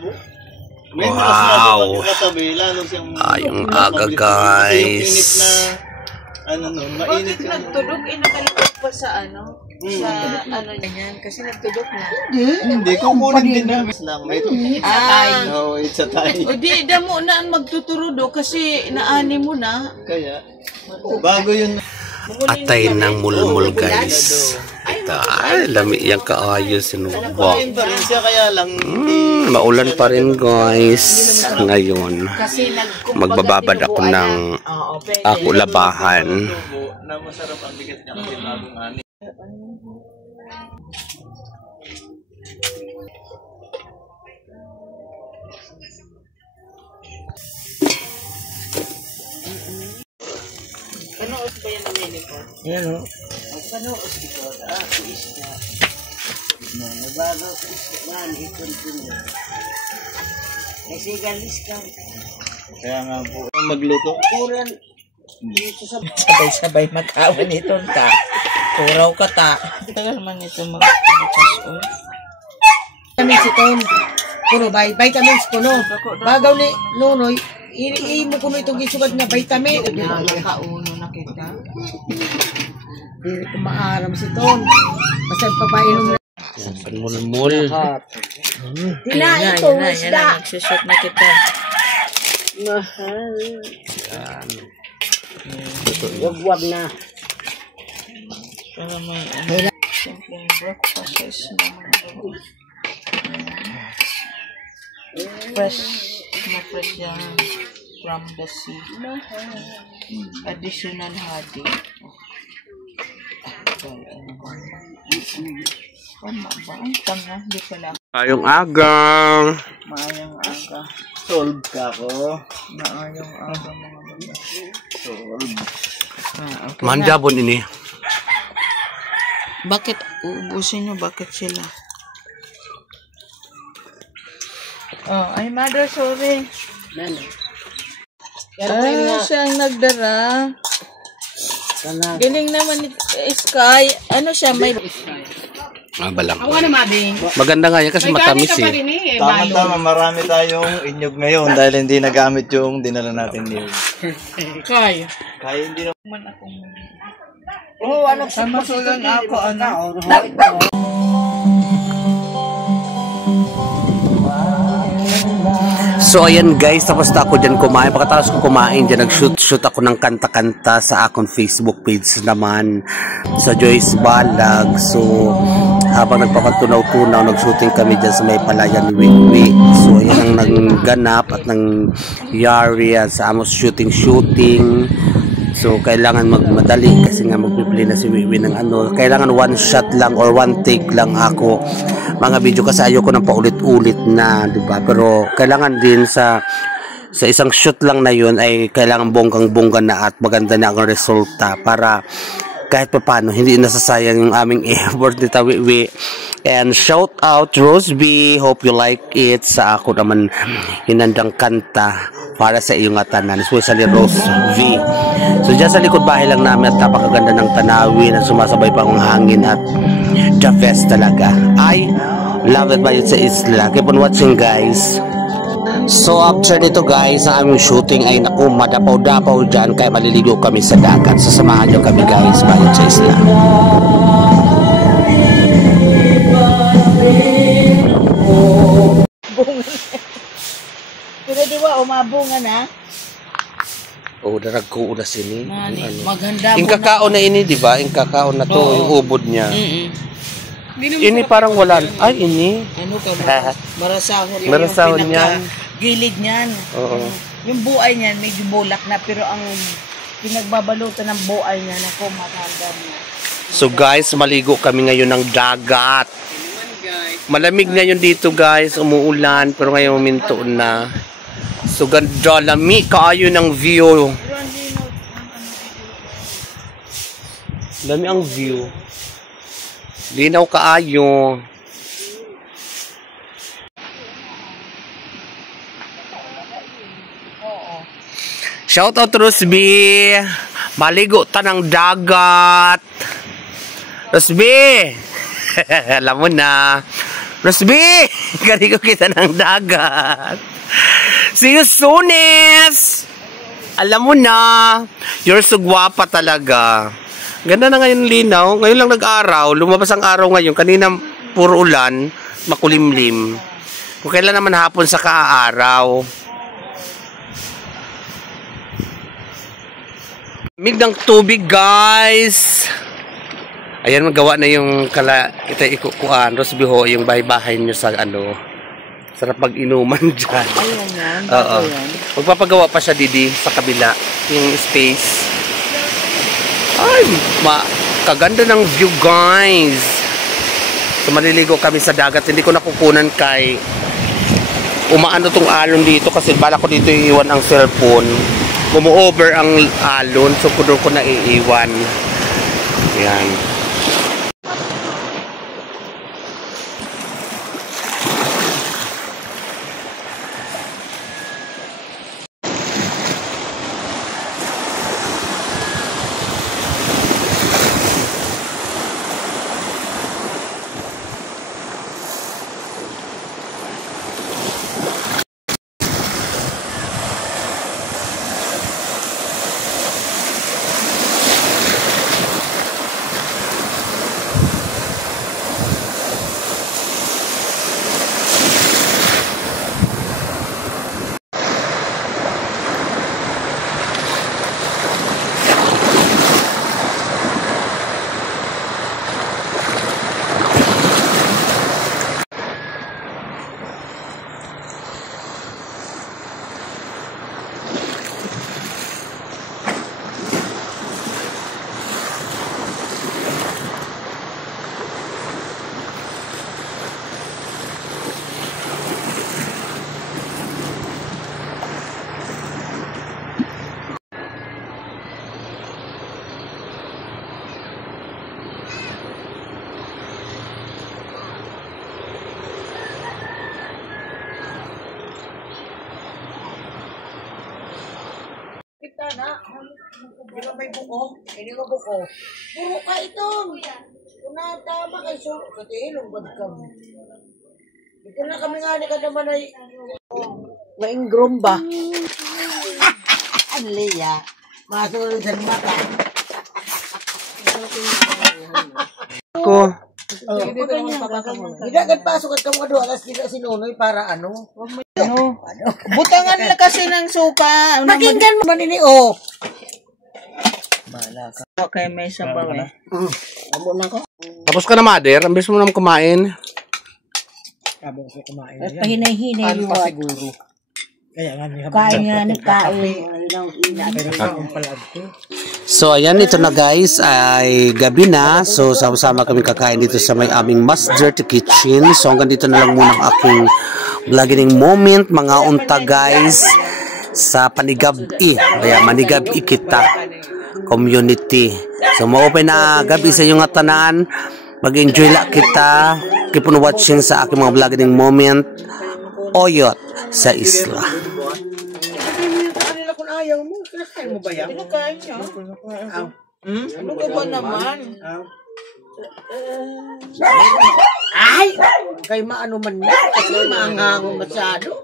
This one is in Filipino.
malabo. Wow! Ayong aga guys. Bakit nagtulog? Nakalipot pa sa ano? Sa ano yan? Kasi nagtulog na. Hindi, kukunin din na. It's a tie. O di, damo na ang magtuturudo kasi naani mo na. Kaya, bago yun. Atay ng mulmul guys. Ito, lami yung kaayos. Maulan pa rin guys. Ngayon, magbababad ako ng labahan. Masarap ang bigat niya kasi bagong ani. Panoos ba yan ang menu ko? Yan o. Panoos dito. Isda. Nabago isda. Ikon niya. Kasi galis ka. Kaya nga po. Magluto. Kuran. Dito sabay-sabay matawan ito ta. Turaw ka ta. Tagal man ito magbukas o. Vitamins ito. Puro vitamins ko no. Bagaw ni Nonoy. Imo ko itong isugat na vitamin. Nakauno na kita. Hindi ko maaram si Ton. Basta papainom na. Panmulmul. Tinain ko, isda. Nagsusot na kita. Mahal. Wag na. Para may simpleng breakfast naman. Fresh na fresh yan from the sea. Additional hadi. Tama ba? Ang tanga. Di pala. Ayong aga. Maayang aga. Solve ka ko. Maayang aga mga baba. Solve. Okay Mandabon ini. Bakit uubusin nyo? Bakit sila? Oh, ay mother, sorry. Siyang nagdara. Galing naman ni Sky. Ano siya? May... Balang ko. Maganda nga yan kasi matamis eh. Tama-tama, marami tayong inyog ngayon dahil hindi nagamit yung dinala natin niyog. Kaya Hindi na. Oh, ano sa masulan ako, ano? So ayan guys, tapos na ako dyan kumain. Pagkatapos ko kumain dyan, nag-shoot ako ng kanta-kanta sa akong Facebook page naman sa Joyce Balag. So habang nagpapatunaw-tunaw, nag-shooting kami dyan sa may palayan ni Wiwi. So ayan ang nangganap at nangyari sa amos shooting. So kailangan magmadali kasi nga magpipili na si Wiwi ng ano. Kailangan one shot lang or one take lang ako mga video kasi ayoko nang paulit-ulit na, di ba? Pero kailangan din sa isang shoot lang na yun ay kailangan bonggang-bongga na at maganda na ang resulta para kahit pa paano hindi nasasayang yung aming effort ni Wiwi. And shout out Rose B, hope you like it. Sa ako naman hinandang kanta para sa iyong tanan, especially Rose V. So dyan sa likod bahay lang namin at napakaganda ng tanawin at sumasabay pa ang hangin at the best talaga. I love it ba yun sa isla. Keep on watching guys. So after nito guys, ang aming shooting ay naku, madapaw-dapaw dyan kaya maliligo kami sa dagat. Sasamahan nyo kami guys bayan sa isla. Pero di ba, umabunga na? Oh, darag ko una sini. Maganda Yung kakao na ini, di ba? Yung kakao na to, yung ubod niya. Ini parang wala. Ay, ini. Ano ka ba? Marasahon. Marasahon niyan. Gilid niyan. Oo. Yung buhay niyan, medyo bulak na. Pero ang pinagbabalutan ng buhay niya, ako, maganda niya. So guys, maligo kami ngayon ng dagat. Malamig ngayon dito guys, umuulan. Pero ngayon uminto na. So ganda, lamig kaayo ng view. Dami ang view. Linaw kaayo. Shout out Rusby. Maligo ta ng dagat. Rusby. Alam mo na. Rosby! Gani ko kita ng dagat. See you soonest! Alam mo na, you're so gwapa talaga. Ganda na ngayon linaw. Ngayon lang nag-araw. Lumabas ang araw ngayon. Kanina puro ulan, makulimlim. Kung kailan naman hapon sa kaaraw. Mig ng tubig, guys. Ayan, magawa na yung ito ikukuan. Rosby ho, yung bahay-bahay nyo sa ano. Sarap mag-inuman dyan. Ayan yan. Oo. Magpapagawa pa siya didi sa kabila. Yung space. Ay, kaganda ng view, guys. So, maliligo kami sa dagat. Hindi ko nakukunan kay umaano tong alon dito kasi bala ko dito iiwan ang cellphone. Gumo-over ang alon. So, kuno ko na iiwan. Yan. Na, di ba may buko? Hindi ko buko. Puro ka itong. Kung natama kayo, sa tilong bad ka mo. Ito na kami nga ka naman ay maingrom ba? Ang liya. Masunod sa mata. Ko. Hindi agad pasok at kamu doon. Alas kita sinunoy para ano? Butangan na kasi ng suka. Pakinggan mo man ini oh. Okay, may sabaw eh. Amo na ko. Tapos ka na, mother. Ang bilis mo naman kumain. Abo ko kumain. At pahinay-hinay Ano yung pa siguro? Kaya nga niya. kain nga ni kain. So, ayan, ito na guys, ay gabi na. So, sama-sama kami kakain dito sa may aming Mas Dirty Kitchen. So, hanggang dito na lang muna ang aking vlogging moment, mga unta guys, sa Panigab-i. Kaya, Manigab-i kita community. So, ma-open na gabi sa inyong tanan. Mag-enjoy lang kita. Keep on watching sa aking mga vlogging moment. Oyot sa isla. Kanila kung ayaw mo, kinakain mo ba yan? Kinakain niya. Ano ka ba naman? Ay! Kay maano man yan, kasi maangango masyado.